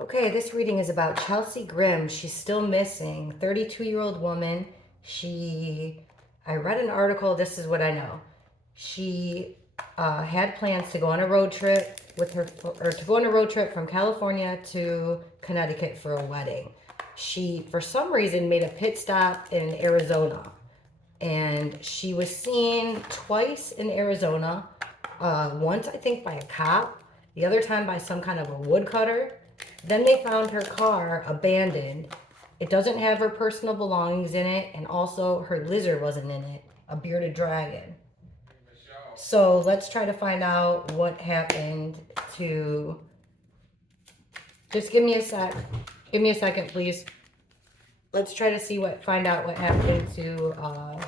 Okay, this reading is about Chelsea Grimm. She's still missing. 32-year-old woman. I read an article, this is what I know. She had plans to go on a road trip from California to Connecticut for a wedding. She, for some reason, made a pit stop in Arizona. And she was seen twice in Arizona. Once, I think, by a cop. The other time by some kind of a woodcutter. Then they found her car abandoned. It doesn't have her personal belongings in it, and also her lizard wasn't in it, a bearded dragon. So let's try to find out what happened to... Just give me a sec. Give me a second, please. Let's try to find out what happened to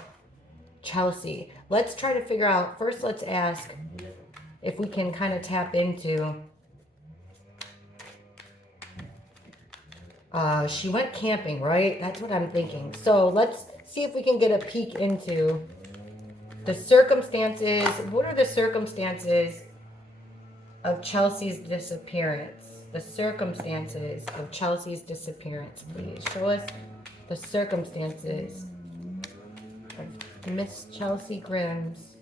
Chelsea. Let's try to figure out, first let's ask if we can kind of tap into... she went camping, right? That's what I'm thinking. So let's see if we can get a peek into the circumstances. What are the circumstances of Chelsea's disappearance? The circumstances of Chelsea's disappearance, please. Show us the circumstances of Miss Chelsea Grimm's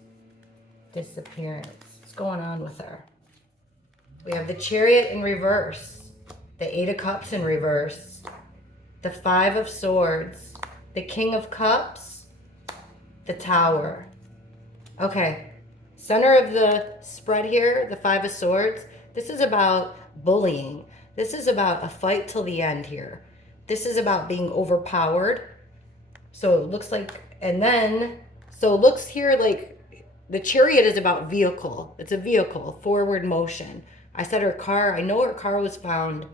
disappearance. What's going on with her? We have the Chariot in reverse. The Eight of Cups in reverse, the Five of Swords, the King of Cups, the Tower. Okay, center of the spread here, the Five of Swords. This is about bullying. This is about a fight till the end here. This is about being overpowered. So it looks like, so it looks here like the Chariot is about vehicle. It's a vehicle, forward motion. I said her car, I know her car was found,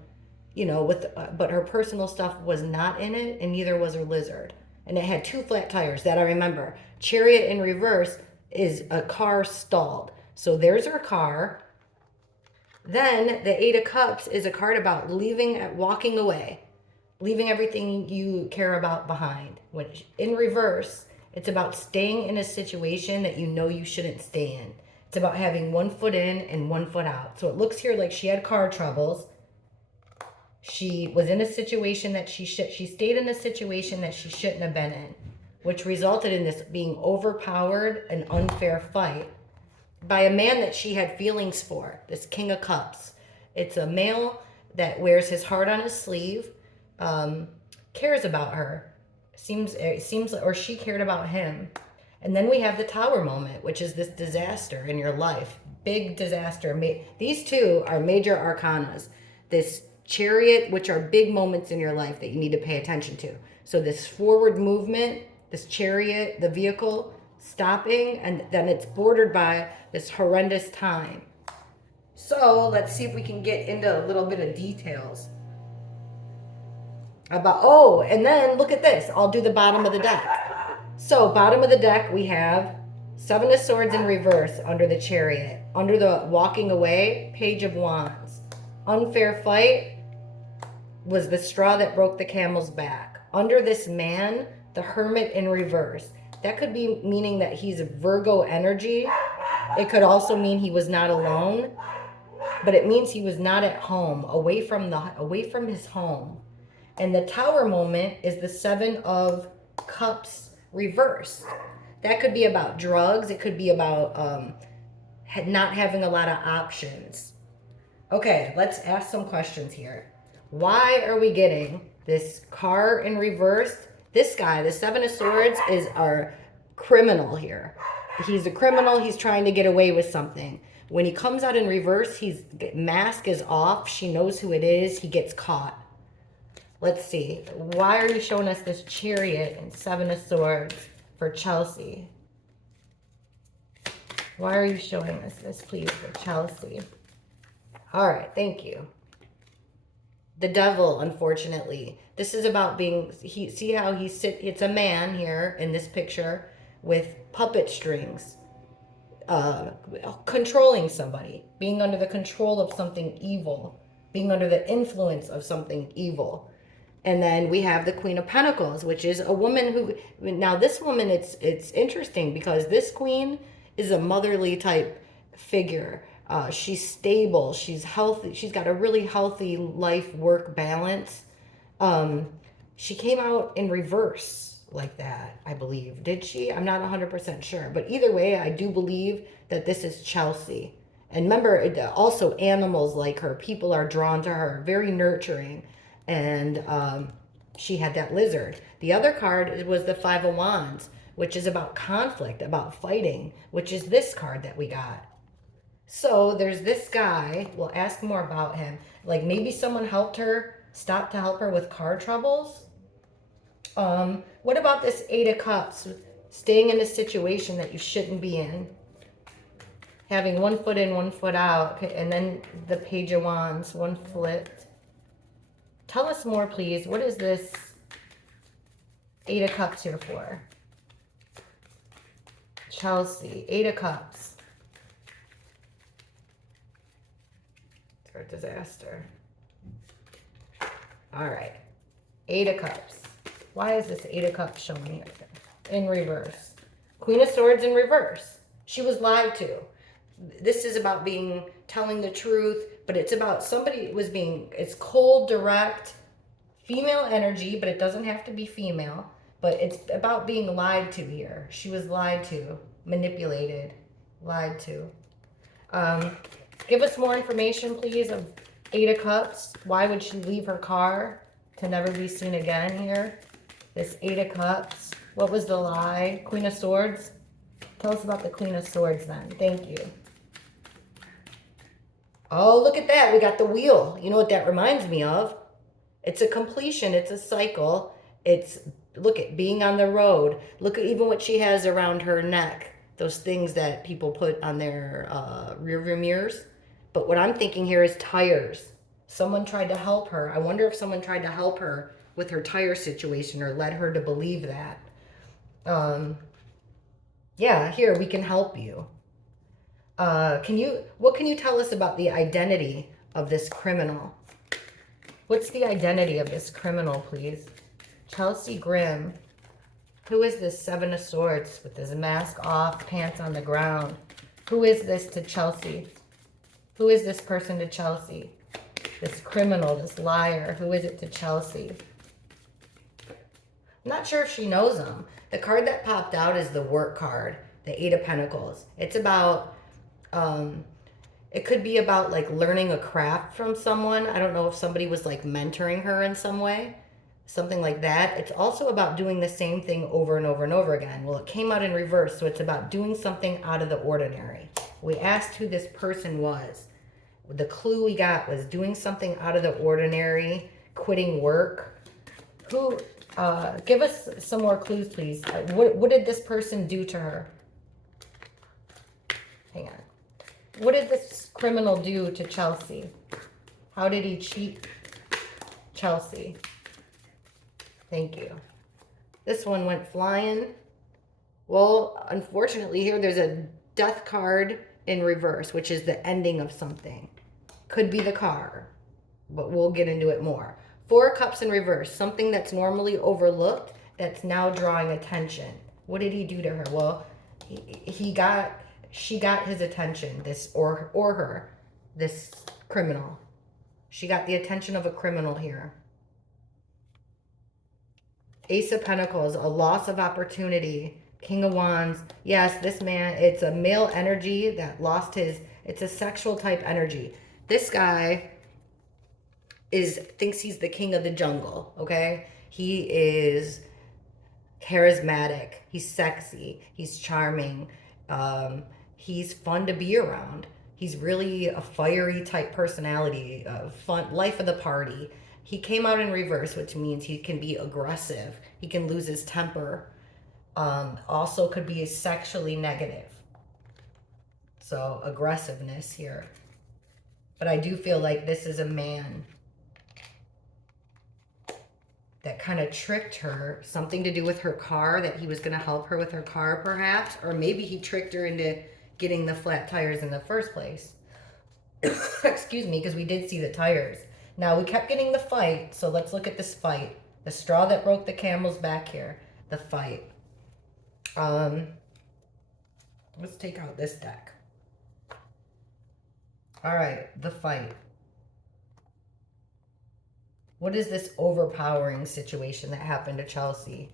but her personal stuff was not in it, and neither was her lizard. And it had 2 flat tires, that I remember. Chariot in reverse is a car stalled. So there's her car. Then the Eight of Cups is a card about walking away, leaving everything you care about behind. Which in reverse, it's about staying in a situation that you know you shouldn't stay in. It's about having 1 foot in and 1 foot out. So it looks here like she had car troubles. She was in a situation that she stayed in a situation that she shouldn't have been in, which resulted in this being overpowered, an unfair fight by a man that she had feelings for, this King of Cups. It's a male that wears his heart on his sleeve, cares about her, or she cared about him. And then we have the Tower moment, which is this disaster in your life, big disaster. These two are major arcanas. This Chariot, which are big moments in your life that you need to pay attention to. So this forward movement, this Chariot, the vehicle stopping, and then it's bordered by this horrendous time. So let's see if we can get into a little bit of details about, and then look at this. I'll do the bottom of the deck. So bottom of the deck, we have 7 of Swords in reverse under the Chariot. Under the walking away, Page of Wands. Unfair fight was the straw that broke the camel's back. Under this man, the Hermit in reverse. That could be meaning that he's a Virgo energy. It could also mean he was not alone, but it means he was not at home, away from his home. And the Tower moment is the 7 of Cups reversed. That could be about drugs. It could be about not having a lot of options. Okay, let's ask some questions here. Why are we getting this car in reverse? This guy, the 7 of Swords, is our criminal here. He's a criminal. He's trying to get away with something. When he comes out in reverse, his mask is off. She knows who it is. He gets caught. Let's see. Why are you showing us this Chariot and 7 of Swords for Chelsea? Why are you showing us this, please, for Chelsea? All right, thank you. The Devil, unfortunately. This is about see how it's a man here in this picture with puppet strings. Controlling somebody. Being under the control of something evil. Being under the influence of something evil. And then we have the Queen of Pentacles, which is a woman who... Now, this woman, it's interesting because this queen is a motherly type figure. She's stable. She's healthy. She's got a really healthy life-work balance. Um, she came out in reverse like that, I believe. Did she? I'm not 100% sure. But either way, I do believe that this is Chelsea. And remember, also animals like her, people are drawn to her, very nurturing. And she had that lizard. The other card was the Five of Wands, which is about conflict, about fighting, which is this card that we got. So there's this guy. We'll ask more about him. Like maybe someone helped her, stopped to help her with car troubles. What about this Eight of Cups? Staying in a situation that you shouldn't be in. Having one foot in, one foot out. Okay, and then the Page of Wands, one flipped. Tell us more, please. What is this Eight of Cups here for? Chelsea, Eight of Cups. It's for disaster. All right. Eight of Cups. Why is this Eight of Cups showing here? In reverse. Queen of Swords in reverse. She was lied to. This is about telling the truth, but it's about somebody was it's cold, direct, female energy, but it doesn't have to be female. But it's about being lied to here. She was lied to, manipulated, lied to. Give us more information, please, of Eight of Cups. Why would she leave her car to never be seen again here? This Eight of Cups. What was the lie? Queen of Swords. Tell us about the Queen of Swords then. Thank you. Oh, look at that. We got the wheel. You know what that reminds me of? It's a completion. It's a cycle. It's, look at being on the road. Look at even what she has around her neck. Those things that people put on their rear view mirrors. But what I'm thinking here is tires. Someone tried to help her. I wonder if someone tried to help her with her tire situation or led her to believe that. Yeah, here, we can help you. What can you tell us about the identity of this criminal? What's the identity of this criminal, please? Chelsea Grimm. Who is this Seven of Swords with his mask off, pants on the ground? Who is this to Chelsea? Who is this person to Chelsea? This criminal, this liar. Who is it to Chelsea? I'm not sure if she knows him. The card that popped out is the work card, the Eight of Pentacles. It's about, it could be about like learning a craft from someone. I don't know if somebody was like mentoring her in some way, something like that. It's also about doing the same thing over and over and over again. Well, it came out in reverse, so it's about doing something out of the ordinary. We asked who this person was. The clue we got was doing something out of the ordinary, quitting work. Who, give us some more clues, please. What did this person do to her? Hang on. What did this criminal do to Chelsea? How did he cheat Chelsea? Thank you. This one went flying. Well, unfortunately here there's a death card in reverse, which is the ending of something. Could be the car, but we'll get into it more. Four of Cups in reverse, something that's normally overlooked that's now drawing attention. What did he do to her? Well, she got his attention, this criminal. She got the attention of a criminal here. Ace of Pentacles, a loss of opportunity. King of Wands. Yes, this man, it's a male energy that lost it's a sexual type energy. This guy thinks he's the king of the jungle, okay? He is charismatic. He's sexy. He's charming. He's fun to be around. He's really a fiery type personality, fun, life of the party. He came out in reverse, which means he can be aggressive. He can lose his temper. Also could be sexually negative. So aggressiveness here. But I do feel like this is a man that kind of tricked her. Something to do with her car, that he was going to help her with her car perhaps. Or maybe he tricked her into getting the flat tires in the first place. Excuse me, because we did see the tires. Now, we kept getting the fight, so let's look at this fight. The straw that broke the camel's back here. The fight. Let's take out this deck. All right, the fight. What is this overpowering situation that happened to Chelsea?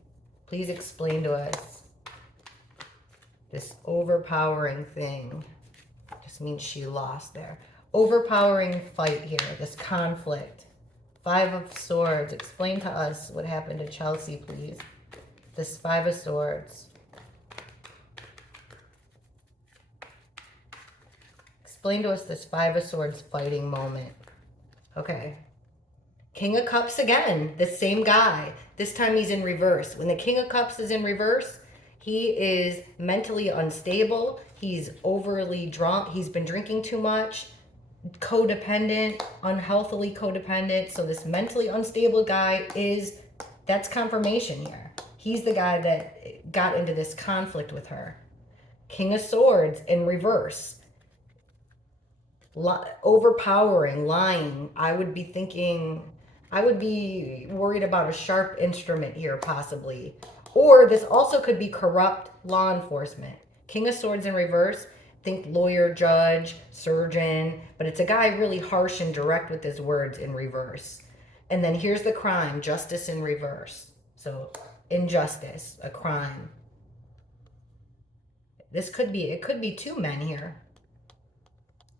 Please explain to us. This overpowering thing just means she lost there. Overpowering fight here, this conflict. 5 of Swords. Explain to us what happened to Chelsea, please. This 5 of Swords. Explain to us this 5 of Swords fighting moment. Okay. King of Cups again, the same guy. This time he's in reverse. When the King of Cups is in reverse, he is mentally unstable. He's overly drunk. He's been drinking too much. Codependent, unhealthily codependent. So this mentally unstable guy that's confirmation here. He's the guy that got into this conflict with her. King of Swords in reverse. Overpowering, lying. I would be worried about a sharp instrument here, possibly. Or this also could be corrupt law enforcement. King of Swords in reverse. Think lawyer, judge, surgeon. But it's a guy really harsh and direct with his words in reverse. And then here's the crime. Justice in reverse. So injustice, a crime. It could be 2 men here.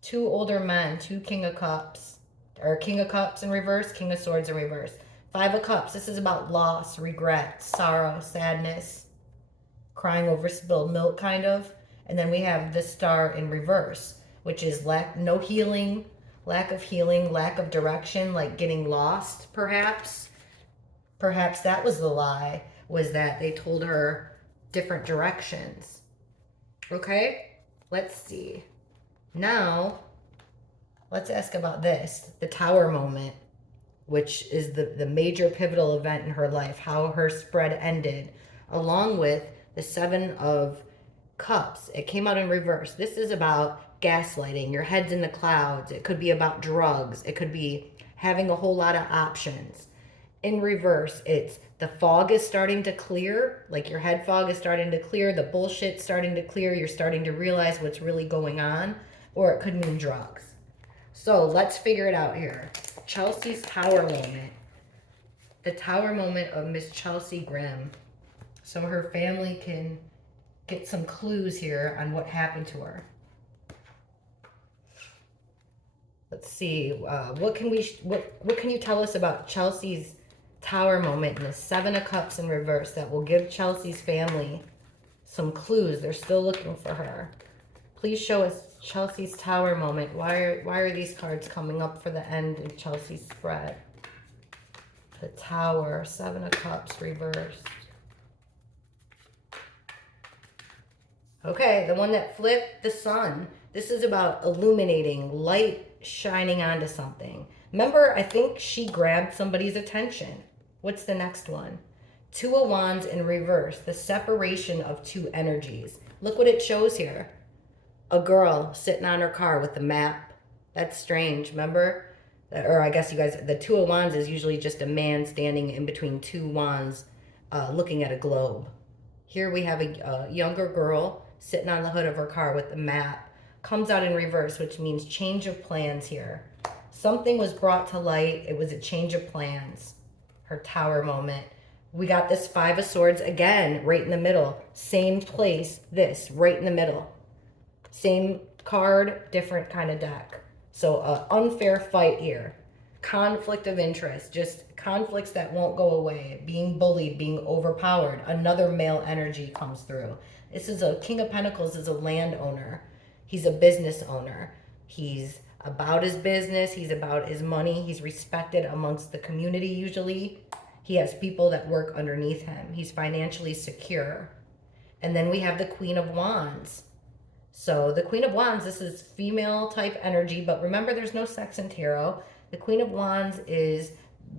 2 older men, 2 King of Cups. Or King of Cups in reverse, King of Swords in reverse. 5 of Cups, this is about loss, regret, sorrow, sadness, crying over spilled milk, kind of. And then we have the Star in reverse, which is no healing, lack of healing, lack of direction, like getting lost, perhaps. Perhaps that was the lie, was that they told her different directions. Okay, let's see. Now, let's ask about this, the Tower moment, which is the major pivotal event in her life, how her spread ended, along with the 7 of Cups. It came out in reverse. This is about gaslighting, your head's in the clouds. It could be about drugs. It could be having a whole lot of options. In reverse, it's the fog is starting to clear, like your head fog is starting to clear, the bullshit's starting to clear, you're starting to realize what's really going on, or it could mean drugs. So let's figure it out here. Chelsea's Tower moment. The Tower moment of Miss Chelsea Grimm. So her family can get some clues here on what happened to her. Let's see. What can you tell us about Chelsea's Tower moment and the 7 of Cups in reverse that will give Chelsea's family some clues? They're still looking for her. Please show us Chelsea's Tower moment. Why are these cards coming up for the end of Chelsea's spread? The Tower, 7 of Cups reversed. Okay, the one that flipped, the Sun. This is about illuminating, light shining onto something. Remember, I think she grabbed somebody's attention. What's the next one? 2 of Wands in reverse, the separation of 2 energies. Look what it shows here. A girl sitting on her car with a map. That's strange, remember? Or I guess you guys, the 2 of Wands is usually just a man standing in between 2 wands looking at a globe. Here we have a younger girl sitting on the hood of her car with a map. Comes out in reverse, which means change of plans here. Something was brought to light. It was a change of plans. Her Tower moment. We got this 5 of Swords again, right in the middle. Same place, this, right in the middle. Same card, different kind of deck. So unfair fight here. Conflict of interest, just conflicts that won't go away. Being bullied, being overpowered. Another male energy comes through. This is a King of Pentacles is a landowner. He's a business owner. He's about his business. He's about his money. He's respected amongst the community usually. He has people that work underneath him. He's financially secure. And then we have the Queen of Wands. So the Queen of Wands, this is female type energy, but remember there's no sex in tarot. The Queen of Wands is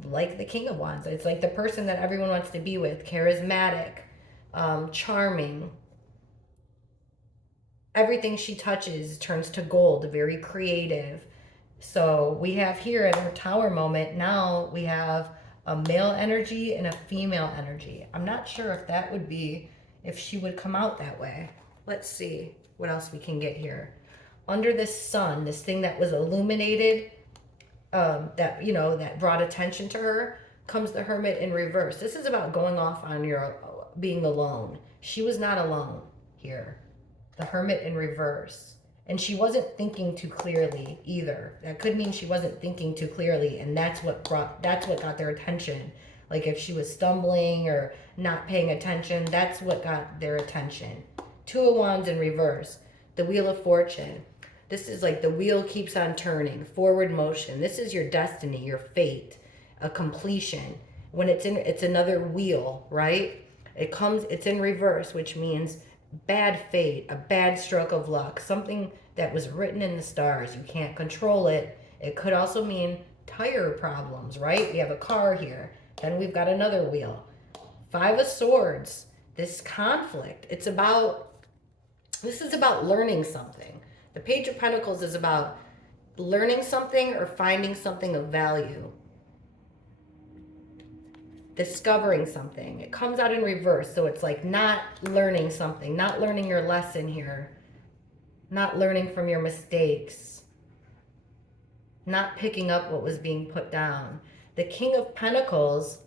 like the King of Wands. It's like the person that everyone wants to be with. Charismatic, charming. Everything she touches turns to gold, very creative. So we have here at her Tower moment, now we have a male energy and a female energy. I'm not sure if that would be, if she would come out that way. Let's see what else we can get here. under this sun, this thing that was illuminated, that, you know, that brought attention to her, comes the Hermit in reverse. This is about going off on your, being alone. She was not alone here. The Hermit in reverse. And she wasn't thinking too clearly either. That could mean she wasn't thinking too clearly, and that's what got their attention. Like if she was stumbling or not paying attention, that's what got their attention. Two of Wands in reverse. The Wheel of Fortune. This is like the wheel keeps on turning, forward motion. This is your destiny, your fate, a completion. When it's another wheel, right? It's in reverse, which means bad fate, a bad stroke of luck, something that was written in the stars. You can't control it. It could also mean tire problems, right? We have a car here. Then we've got another wheel. Five of Swords. This conflict. This is about learning something. The Page of Pentacles is about learning something or finding something of value. Discovering something. It comes out in reverse, so it's like not learning something, not learning your lesson here, not learning from your mistakes, not picking up what was being put down. The King of Pentacles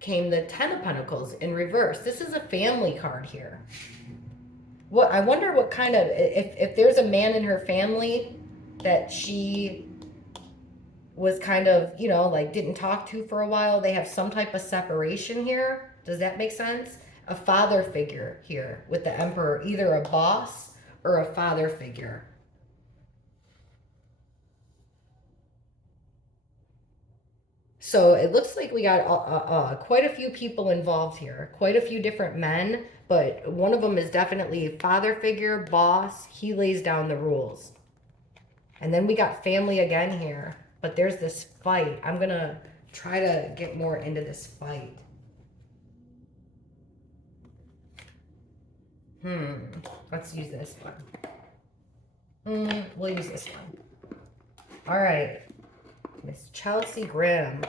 came the Ten of Pentacles in reverse. This is a family card here. What I wonder what kind of, if there's a man in her family that she was kind of, you know, like didn't talk to for a while. They have some type of separation here. Does that make sense? A father figure here with the Emperor, either a boss or a father figure. So it looks like we got quite a few people involved here, quite a few different men, but one of them is definitely a father figure, boss. He lays down the rules. And then we got family again here. But there's this fight. I'm going to try to get more into this fight. Let's use this one. We'll use this one. All right. Miss Chelsea Grimm.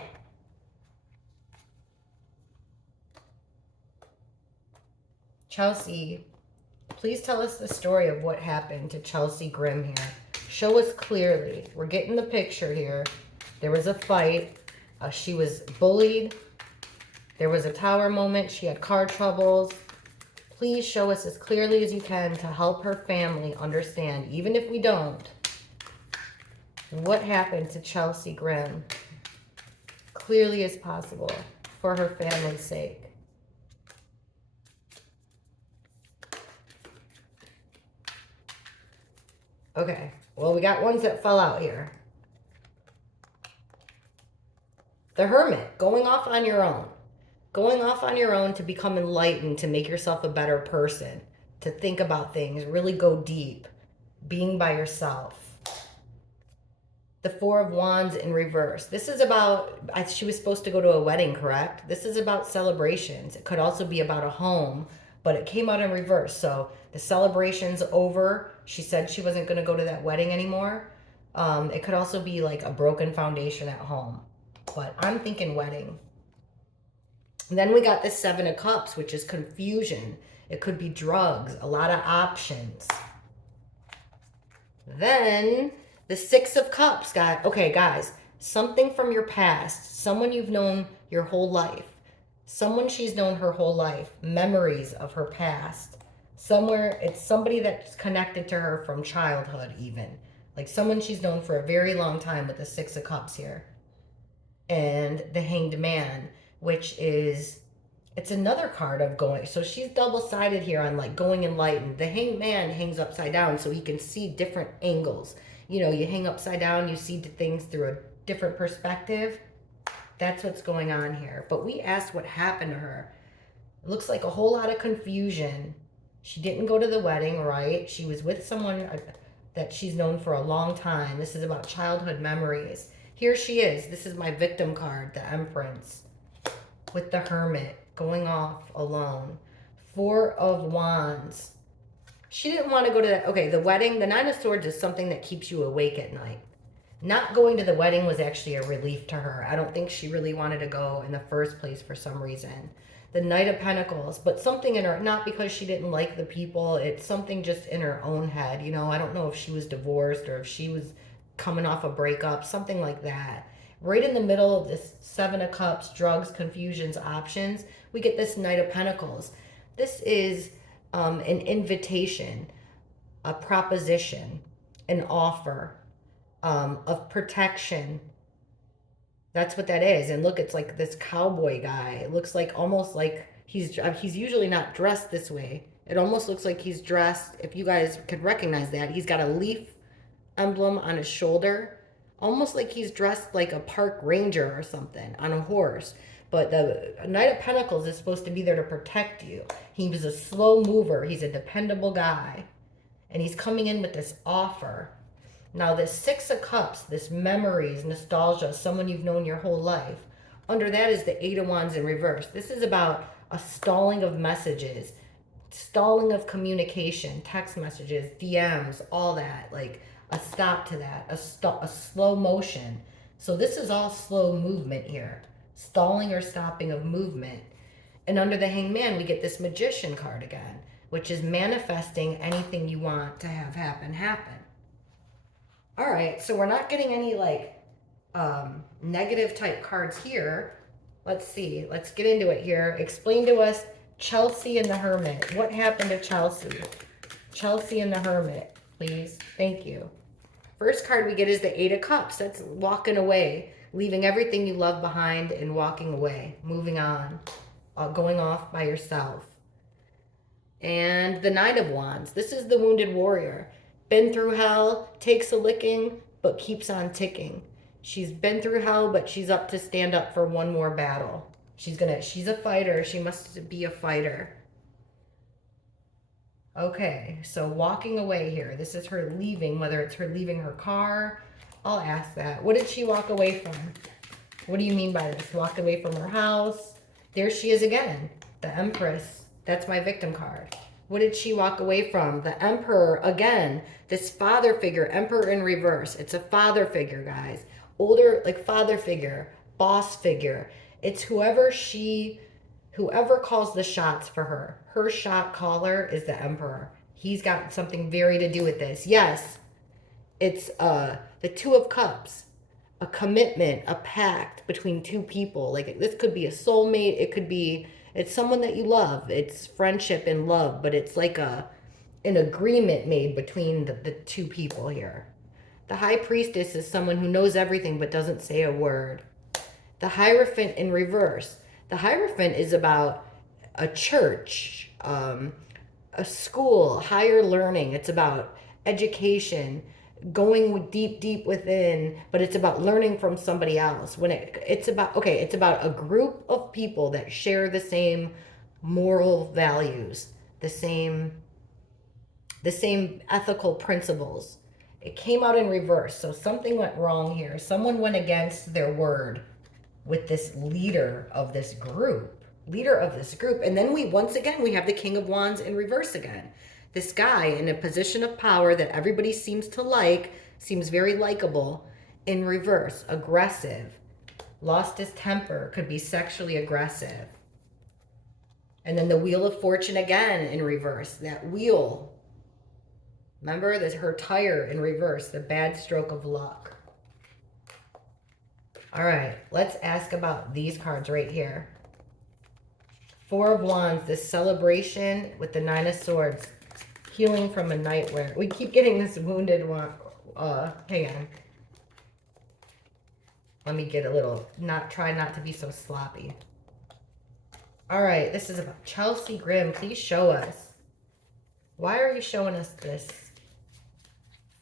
Chelsea, please tell us the story of what happened to Chelsea Grimm here. Show us clearly. We're getting the picture here. There was a fight. She was bullied. There was a tower moment. She had car troubles. Please show us as clearly as you can to help her family understand, even if we don't, what happened to Chelsea Grimm. Clearly as possible for her family's sake. Okay. Well, we got ones that fell out here. The Hermit, going off on your own. Going off on your own to become enlightened, to make yourself a better person, to think about things, really go deep. Being by yourself. The Four of Wands in reverse. This is about, she was supposed to go to a wedding, correct? This is about celebrations. It could also be about a home, but it came out in reverse. So the celebration's over. She said she wasn't going to go to that wedding anymore. It could also be like a broken foundation at home. But I'm thinking wedding. And then we got the Seven of Cups, which is confusion. It could be drugs, a lot of options. Then the Six of Cups, guys. Okay, guys, something from your past, someone you've known your whole life, someone she's known her whole life, memories of her past. Somewhere, it's somebody that's connected to her from childhood even. Like someone she's known for a very long time with the Six of Cups here. And the Hanged Man, which is, it's another card of going. So she's double-sided here on like going enlightened. The Hanged Man hangs upside down so he can see different angles. You know, you hang upside down, you see things through a different perspective. That's what's going on here. But we asked what happened to her. It looks like a whole lot of confusion. She didn't go to the wedding, right? She was with someone that she's known for a long time. This is about childhood memories. Here she is. This is my victim card, the Empress, with the Hermit going off alone. Four of Wands. She didn't want to go to that. Okay, the wedding, the Nine of Swords is something that keeps you awake at night. Not going to the wedding was actually a relief to her. I don't think she really wanted to go in the first place for some reason. The Knight of Pentacles, but something in her, not because she didn't like the people, it's something just in her own head. You know, I don't know if she was divorced or if she was coming off a breakup, something like that. Right in the middle of this Seven of Cups, drugs, confusions, options, we get this Knight of Pentacles. This is an invitation, a proposition, an offer of protection. That's what that is. And look, it's like this cowboy guy. It looks like almost like he's usually not dressed this way. It almost looks like he's dressed, if you guys could recognize that, he's got a leaf emblem on his shoulder, almost like he's dressed like a park ranger or something on a horse. But the Knight of Pentacles is supposed to be there to protect you. He was a slow mover. He's a dependable guy. And he's coming in with this offer. Now, this Six of Cups, this memories, nostalgia, someone you've known your whole life. Under that is the Eight of Wands in reverse. This is about a stalling of messages, stalling of communication, text messages, DMs, all that. Like a stop to that, a slow motion. So this is all slow movement here. Stalling or stopping of movement. And under the Hangman, we get this Magician card again, which is manifesting anything you want to have happen. All right, so we're not getting any like negative type cards here. Let's see. Let's get into it here. Explain to us Chelsea and the Hermit. What happened to Chelsea? Chelsea and the Hermit, please. Thank you. First card we get is the Eight of Cups. That's walking away, leaving everything you love behind and walking away, moving on, going off by yourself. And the Nine of Wands. This is the wounded warrior. Been through hell, takes a licking, but keeps on ticking. She's been through hell, but she's up to stand up for one more battle. She's a fighter. She must be a fighter. Okay, so walking away here. This is her leaving, whether it's her leaving her car. I'll ask that. What did she walk away from? What do you mean by this? Walked away from her house. There she is again, the Empress. That's my victim card. What did she walk away from? The Emperor again. This father figure, Emperor in reverse. It's a father figure, guys. Older, like father figure, boss figure. It's whoever calls the shots for her. Her shot caller is the Emperor. He's got something very to do with this. Yes, it's the Two of Cups. A commitment, a pact between two people. Like this could be a soulmate. It's someone that you love. It's friendship and love, but it's like an agreement made between the two people here. The High Priestess is someone who knows everything but doesn't say a word. The Hierophant in reverse. The Hierophant is about a church, a school, higher learning. It's about education, going deep within, but it's about learning from somebody else. It's about a group of people that share the same moral values, the same ethical principles. It came out in reverse, so something went wrong here. Someone went against their word with this leader of this group. And then we have the King of Wands in reverse again. This guy in a position of power that everybody seems to like, seems very likable, in reverse, aggressive, lost his temper, could be sexually aggressive. And then the Wheel of Fortune again in reverse, that wheel. Remember, there's her tire in reverse, the bad stroke of luck. All right, let's ask about these cards right here. Four of Wands, this celebration with the Nine of Swords. Healing from a nightmare. We keep getting this wounded one. Hang on. Let me get a little, try not to be so sloppy. All right, this is about Chelsea Grimm. Please show us. Why are you showing us this?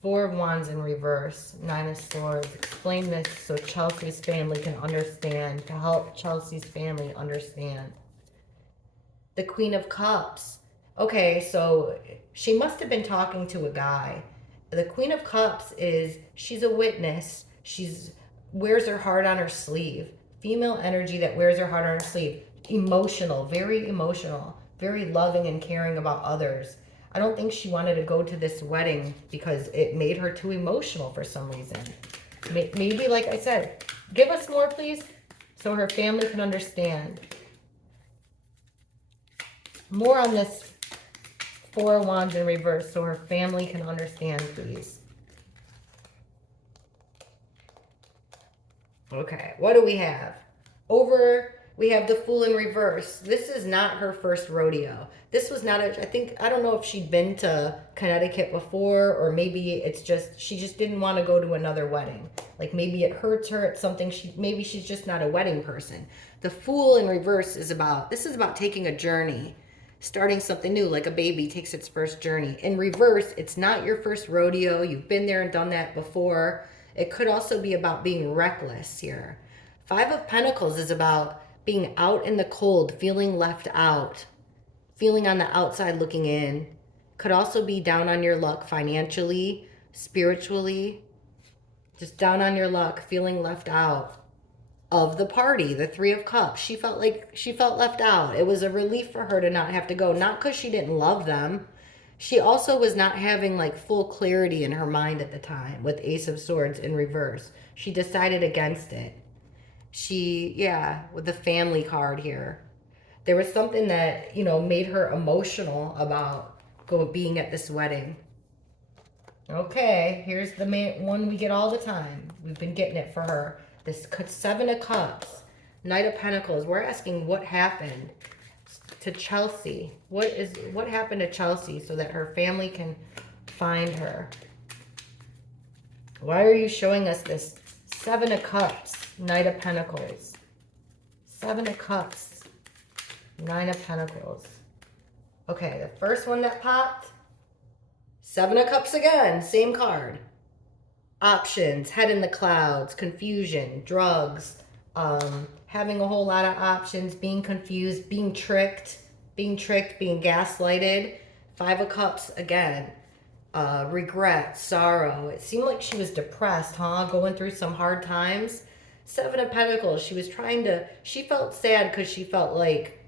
Four of Wands in reverse, Nine of Swords. Explain this so Chelsea's family can understand, to help Chelsea's family understand. The Queen of Cups. Okay, so she must have been talking to a guy. The Queen of Cups she's a witness. Wears her heart on her sleeve. Female energy that wears her heart on her sleeve. Emotional, very loving and caring about others. I don't think she wanted to go to this wedding because it made her too emotional for some reason. Maybe, like I said, give us more, please, so her family can understand. More on this Four of Wands in reverse so her family can understand, please. Okay, what do we have? We have the Fool in reverse. This is not her first rodeo. This was not I don't know if she'd been to Connecticut before, or maybe it's just, she just didn't want to go to another wedding. Like maybe it hurts her at something, maybe she's just not a wedding person. The Fool in reverse is about taking a journey, starting something new, like a baby takes its first journey. In reverse, it's not your first rodeo. You've been there and done that before. It could also be about being reckless here. Five of Pentacles is about being out in the cold, feeling left out, feeling on the outside looking in. Could also be down on your luck financially, spiritually, just down on your luck, feeling left out of the party. The Three of Cups. She felt left out. It was a relief for her to not have to go, not because she didn't love them. She also was not having like full clarity in her mind at the time with Ace of Swords in reverse. She decided against it. With the family card here. There was something that, made her emotional about being at this wedding. Okay, here's the one we get all the time. We've been getting it for her. This Seven of Cups, Knight of Pentacles. We're asking what happened to Chelsea. What happened to Chelsea so that her family can find her? Why are you showing us this Seven of Cups, Knight of Pentacles? Seven of Cups, Nine of Pentacles. Okay, the first one that popped, Seven of Cups again, same card. Options, head in the clouds, confusion, drugs, having a whole lot of options, being confused, being tricked, being gaslighted. Five of Cups again. Regret, sorrow. It seemed like she was depressed, going through some hard times. Seven of Pentacles, she felt sad because she felt like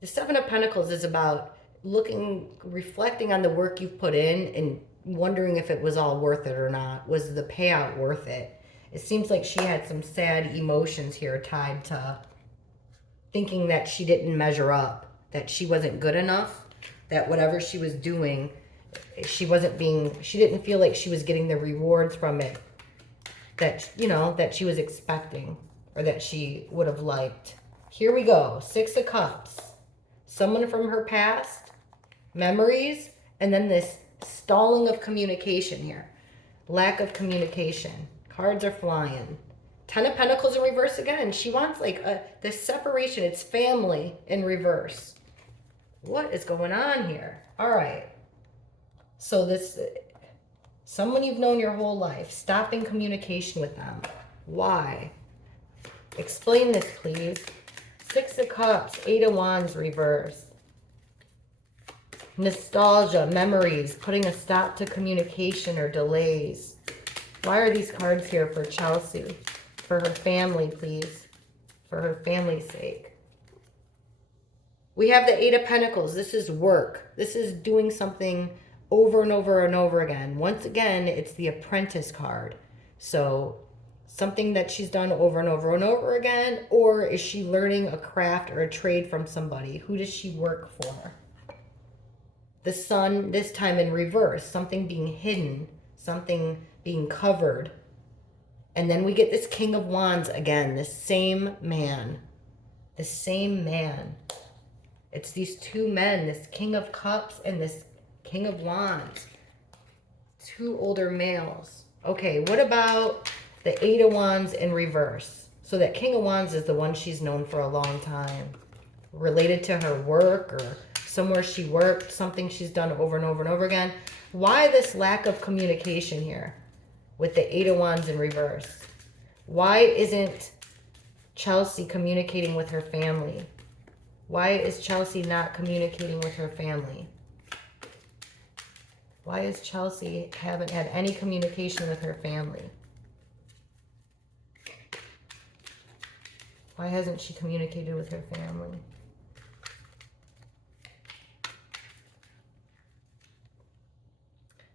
the Seven of Pentacles is about reflecting on the work you've put in and wondering if it was all worth it or not. Was the payout worth it? It seems like she had some sad emotions here tied to thinking that she didn't measure up, that she wasn't good enough, that whatever she was doing, she didn't feel like she was getting the rewards from it that she was expecting or that she would have liked. Here we go. Six of Cups. Someone from her past, memories, and then this stalling of communication here. Lack of communication. Cards are flying. Ten of Pentacles in reverse again. She wants this separation. It's family in reverse. What is going on here? All right. So someone you've known your whole life, stopping communication with them. Why? Explain this, please. Six of Cups, Eight of Wands reverse. Nostalgia, memories, putting a stop to communication or delays. Why are these cards here for Chelsea? For her family, please. For her family's sake. We have the Eight of Pentacles. This is work. This is doing something over and over and over again. Once again, it's the Apprentice card. So something that she's done over and over and over again, or is she learning a craft or a trade from somebody? Who does she work for? The Sun, this time in reverse, something being hidden, something being covered. And then we get this King of Wands again, this same man. The same man. It's these two men, this King of Cups and this King of Wands. Two older males. Okay, what about the Eight of Wands in reverse? So that King of Wands is the one she's known for a long time. Related to her work or somewhere she worked, something she's done over and over and over again. Why this lack of communication here with the Eight of Wands in reverse? Why isn't Chelsea communicating with her family? Why is Chelsea not communicating with her family? Why is Chelsea haven't had any communication with her family? Why hasn't she communicated with her family?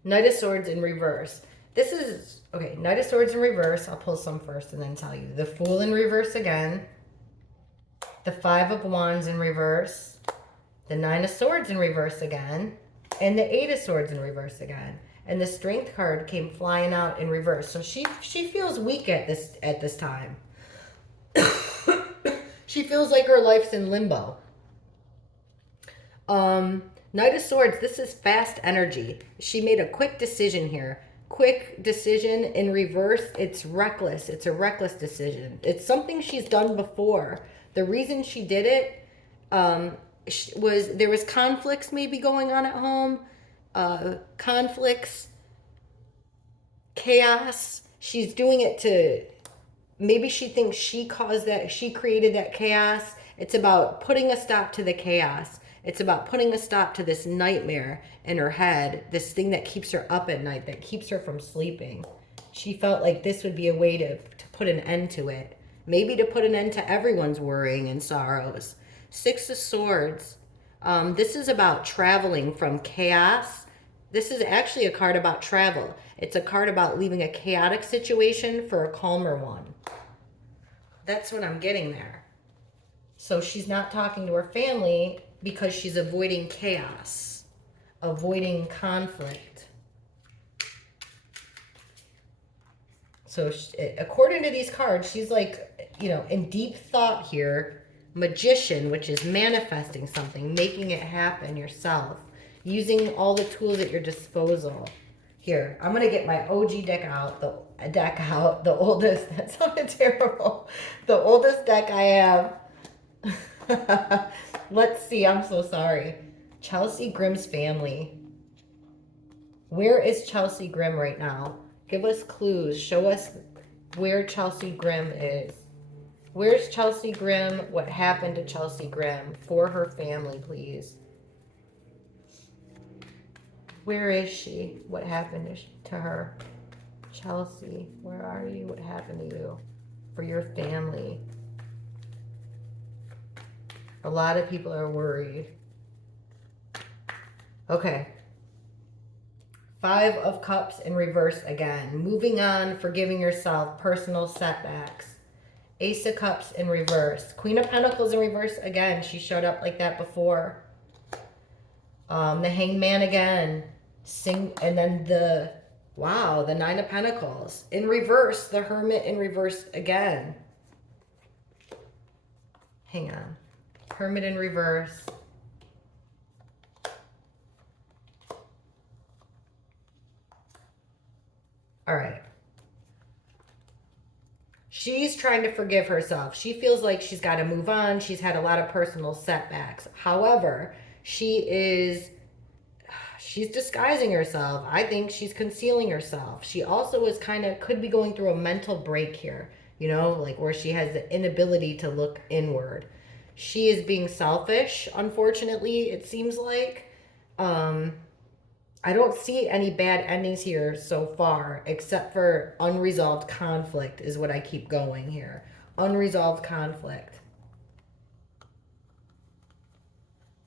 Knight of Swords in reverse. This is, okay, Knight of Swords in reverse. I'll pull some first and then tell you. The Fool in reverse again. The Five of Wands in reverse. The Nine of Swords in reverse again. And the Eight of Swords in reverse again. And the Strength card came flying out in reverse. So she feels weak at this time. She feels like her life's in limbo. Knight of Swords, this is fast energy. She made a quick decision here. Quick decision in reverse. It's reckless. It's a reckless decision. It's something she's done before. The reason she did it was there was conflicts maybe going on at home. Conflicts, chaos. She's doing it to, maybe she thinks she caused that, she created that chaos. It's about putting a stop to the chaos. It's about putting a stop to this nightmare in her head, this thing that keeps her up at night, that keeps her from sleeping. She felt like this would be a way to put an end to it. Maybe to put an end to everyone's worrying and sorrows. Six of Swords. This is about traveling from chaos. This is actually a card about travel. It's a card about leaving a chaotic situation for a calmer one. That's what I'm getting there. So she's not talking to her family because she's avoiding chaos, avoiding conflict. So according to these cards, she's like, you know, in deep thought here. Magician, which is manifesting something, making it happen yourself, using all the tools at your disposal. Here, I'm going to get my OG deck out, the oldest, that sounded terrible, the oldest deck I have. Let's see, I'm so sorry. Chelsea Grimm's family. Where is Chelsea Grimm right now? Give us clues. Show us where Chelsea Grimm is. Where's Chelsea Grimm? What happened to Chelsea Grimm? For her family, please. Where is she? What happened to her? Chelsea, where are you? What happened to you? For your family. A lot of people are worried. Okay. Five of Cups in reverse again. Moving on, forgiving yourself, personal setbacks. Ace of Cups in reverse. Queen of Pentacles in reverse again. She showed up like that before. The Hangman again. And then the Nine of Pentacles. In reverse, the Hermit in reverse again. Hang on. Hermit in reverse. All right. She's trying to forgive herself. She feels like she's got to move on. She's had a lot of personal setbacks. However, she's disguising herself. I think she's concealing herself. She also is could be going through a mental break here, you know, like where she has the inability to look inward. She is being selfish, unfortunately, it seems like. I don't see any bad endings here so far, except for unresolved conflict is what I keep going here. Unresolved conflict.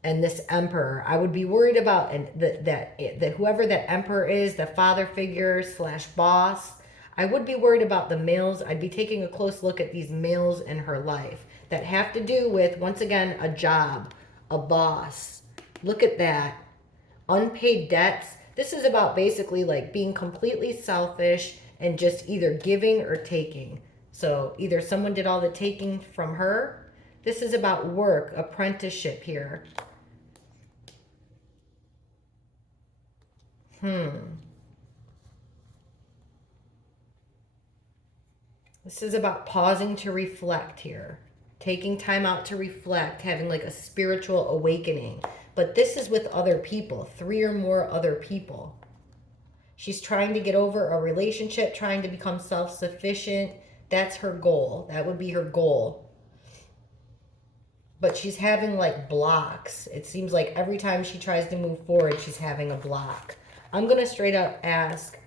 And this Emperor, I would be worried about that whoever that Emperor is, the father figure / boss, I would be worried about the males. I'd be taking a close look at these males in her life that have to do with, once again, a job, a boss. Look at that. Unpaid debts. This is about basically like being completely selfish and just either giving or taking. So either someone did all the taking from her. This is about work, apprenticeship here. This is about pausing to reflect here. Taking time out to reflect, having like a spiritual awakening. But this is with other people, 3 or more other people. She's trying to get over a relationship, trying to become self-sufficient. That's her goal. That would be her goal. But she's having like blocks. It seems like every time she tries to move forward, she's having a block. I'm going to straight up ask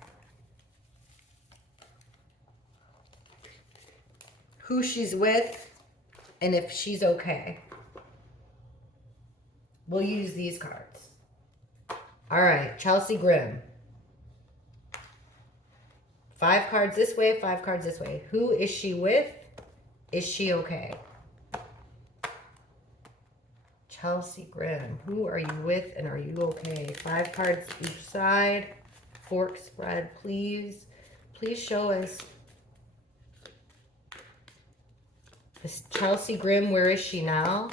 who she's with and if she's okay. We'll use these cards. All right, Chelsea Grimm. 5 cards this way, 5 cards this way. Who is she with? Is she okay? Chelsea Grimm. Who are you with and are you okay? 5 cards each side. Fork spread, please. Please show us. This Chelsea Grimm, where is she now?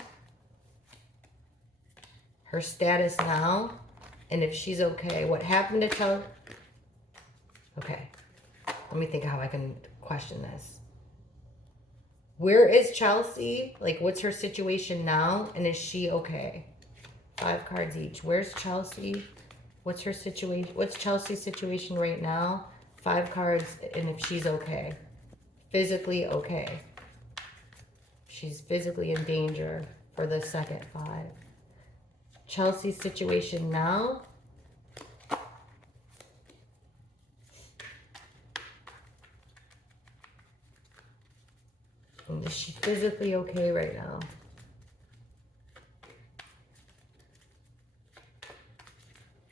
Her status now. And if she's okay. What happened to Chelsea? Okay. Let me think how I can question this. Where is Chelsea? Like, what's her situation now? And is she okay? 5 cards each. Where's Chelsea? What's her situation? What's Chelsea's situation right now? 5 cards, and if she's okay. Physically okay. She's physically in danger for the second 5. Chelsea's situation now. And is she physically okay right now?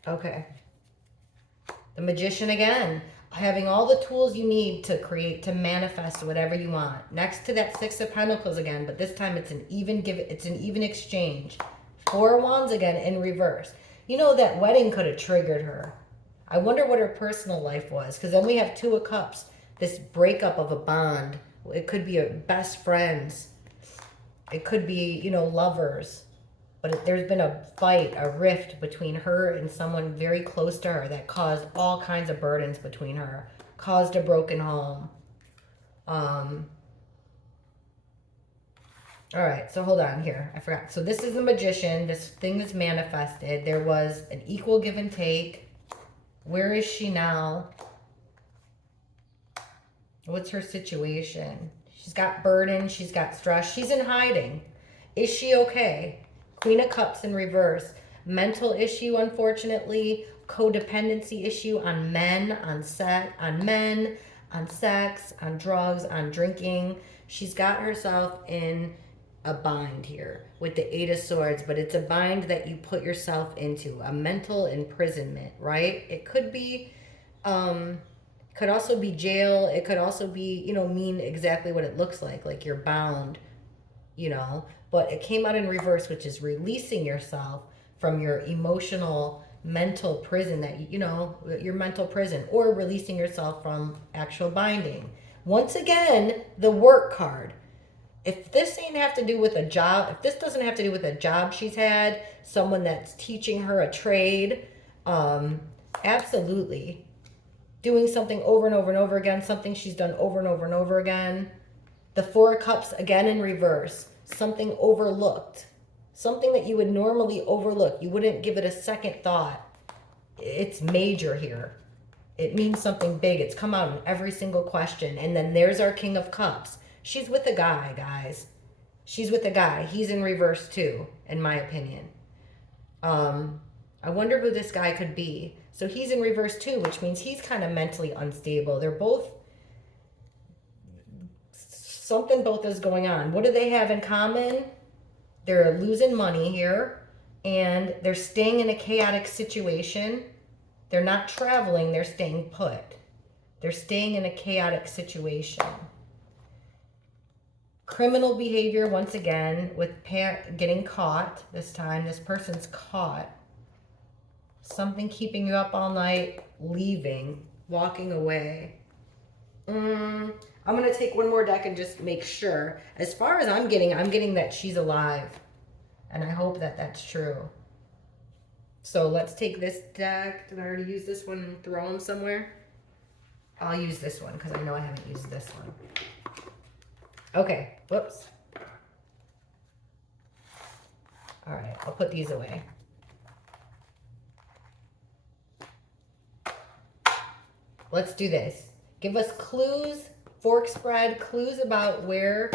Okay. The Magician again. Having all the tools you need to create, to manifest whatever you want. Next to that 6 of Pentacles again, but this time it's an even exchange. 4 of Wands again in reverse. You know, that wedding could have triggered her. I wonder what her personal life was, because then we have 2 of Cups. This breakup of a bond. It could be a best friends. It could be, you know, lovers. But there's been a fight, a rift between her and someone very close to her that caused all kinds of burdens between her. Caused a broken home. All right, so hold on here. I forgot. So this is the Magician. This thing is manifested. There was an equal give and take. Where is she now? What's her situation? She's got burden. She's got stress. She's in hiding. Is she okay? Queen of Cups in reverse. Mental issue, unfortunately. Codependency issue on men, on sex, on drugs, on drinking. She's got herself in a bind here with the 8 of Swords, but it's a bind that you put yourself into, a mental imprisonment, right? It could be, could also be jail. It could also be, you know, mean exactly what it looks like you're bound, you know, but it came out in reverse, which is releasing yourself from your emotional, mental prison that, you know, your mental prison, or releasing yourself from actual binding. Once again, the work card. If this ain't have to do with a job, if this doesn't have to do with a job she's had, someone that's teaching her a trade, absolutely. Doing something over and over and over again, something she's done over and over and over again. The 4 of Cups again in reverse, something overlooked. Something that you would normally overlook. You wouldn't give it a second thought. It's major here. It means something big. It's come out in every single question. And then there's our King of Cups. She's with a guy, guys. She's with a guy. He's in reverse too, in my opinion. I wonder who this guy could be. So he's in reverse too, which means he's kind of mentally unstable. They're both, something both is going on. What do they have in common? They're losing money here, and they're staying in a chaotic situation. They're not traveling, they're staying put. They're staying in a chaotic situation. Criminal behavior, once again, with getting caught this time. This person's caught. Something keeping you up all night, leaving, walking away. I'm going to take one more deck and just make sure. As far as I'm getting that she's alive. And I hope that that's true. So let's take this deck. Did I already use this one and throw them somewhere? I'll use this one because I know I haven't used this one. Okay, whoops. All right, I'll put these away. Let's do this. Give us clues, fork spread, clues about where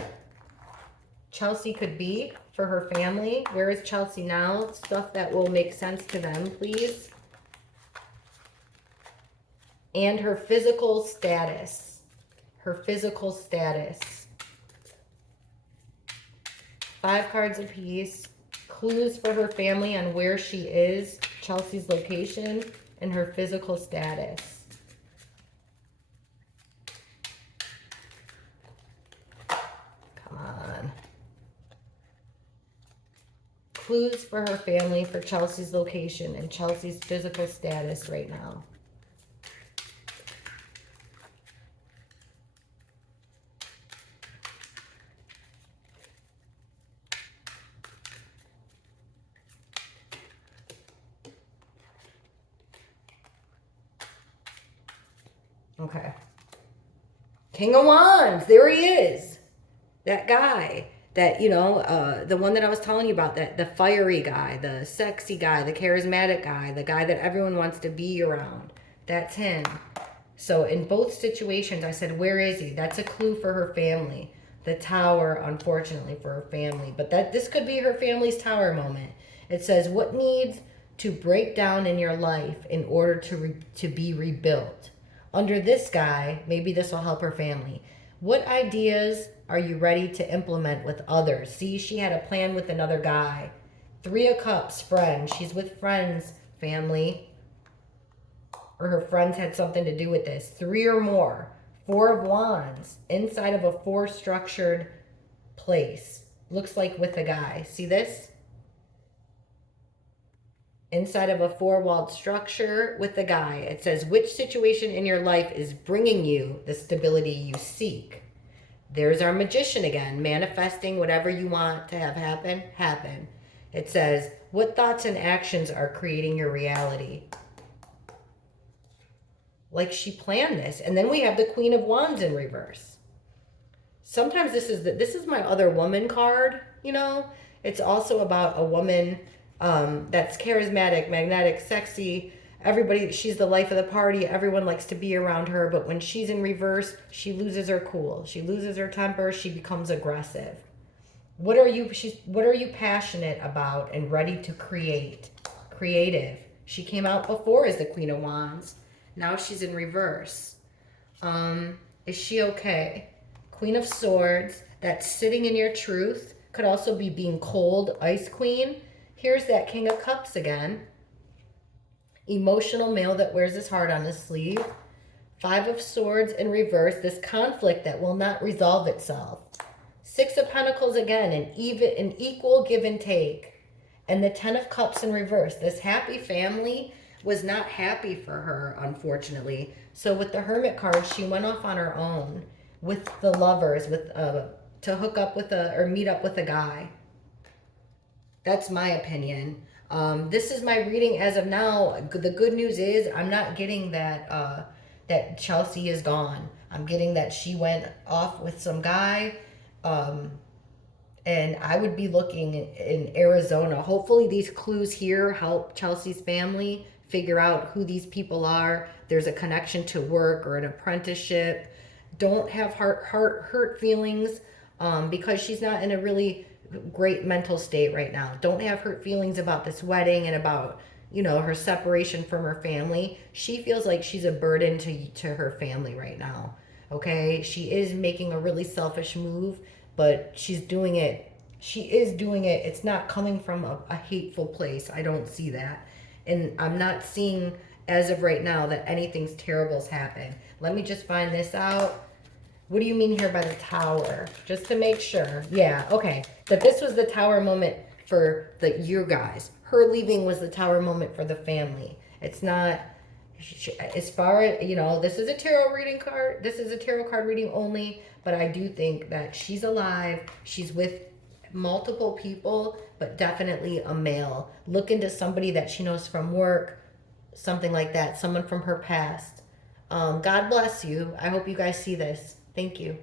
Chelsea could be for her family. Where is Chelsea now? Stuff that will make sense to them, please. And her physical status. Her physical status. 5 cards apiece. Clues for her family on where she is, Chelsea's location, and her physical status. Come on. clues for her family, for Chelsea's location and Chelsea's physical status right now. Okay. King of Wands. There he is. That guy. That, the one that I was telling you about, that the fiery guy, the sexy guy, the charismatic guy, the guy that everyone wants to be around. That's him. So in both situations, I said, where is he? That's a clue for her family. The tower, unfortunately, for her family. But this could be her family's tower moment. It says, what needs to break down in your life in order to be rebuilt? Under this guy, maybe this will help her family. What ideas are you ready to implement with others? See, she had a plan with another guy. 3 of Cups, friend. She's with friends, family. Or her friends had something to do with this. 3 or more. 4 of Wands. Inside of a 4-structured place. Looks like with a guy. See this? Inside of a 4-walled structure with a guy. It says, which situation in your life is bringing you the stability you seek? There's our Magician again, manifesting whatever you want to have happen. It says, what thoughts and actions are creating your reality? Like she planned this. And then we have the Queen of Wands in reverse. Sometimes this is my other woman card, It's also about a woman that's charismatic, magnetic, sexy. Everybody, she's the life of the party. Everyone likes to be around her. But when she's in reverse, she loses her cool. She loses her temper. She becomes aggressive. What are you passionate about and ready to create? Creative. She came out before as the Queen of Wands. Now she's in reverse. Is she okay? Queen of Swords. That's sitting in your truth. Could also be being cold. Ice Queen. Here's that King of Cups again. Emotional male that wears his heart on his sleeve. 5 of Swords in reverse. This conflict that will not resolve itself. 6 of Pentacles again. An equal give and take. And the 10 of Cups in reverse. This happy family was not happy for her, unfortunately. So with the Hermit card, she went off on her own with the lovers, to hook up with or meet up with a guy. That's my opinion. This is my reading as of now. The good news is I'm not getting that that Chelsea is gone. I'm getting that she went off with some guy. And I would be looking in Arizona. Hopefully these clues here help Chelsea's family figure out who these people are. There's a connection to work or an apprenticeship. Don't have hurt feelings because she's not in a really great mental state right now. Don't have hurt feelings about this wedding and about, her separation from her family. She feels like she's a burden to her family right now. Okay? She is making a really selfish move, but she is doing it. It's not coming from a hateful place. I don't see that. And I'm not seeing, as of right now, that anything's terrible's happened. Let me just find this out. What do you mean here by the Tower? Just to make sure. Yeah, okay. That this was the Tower moment for you guys. Her leaving was the Tower moment for the family. It's not, as far as, this is a tarot reading card. This is a tarot card reading only. But I do think that she's alive. She's with multiple people, but definitely a male. Look into somebody that she knows from work, something like that. Someone from her past. God bless you. I hope you guys see this. Thank you.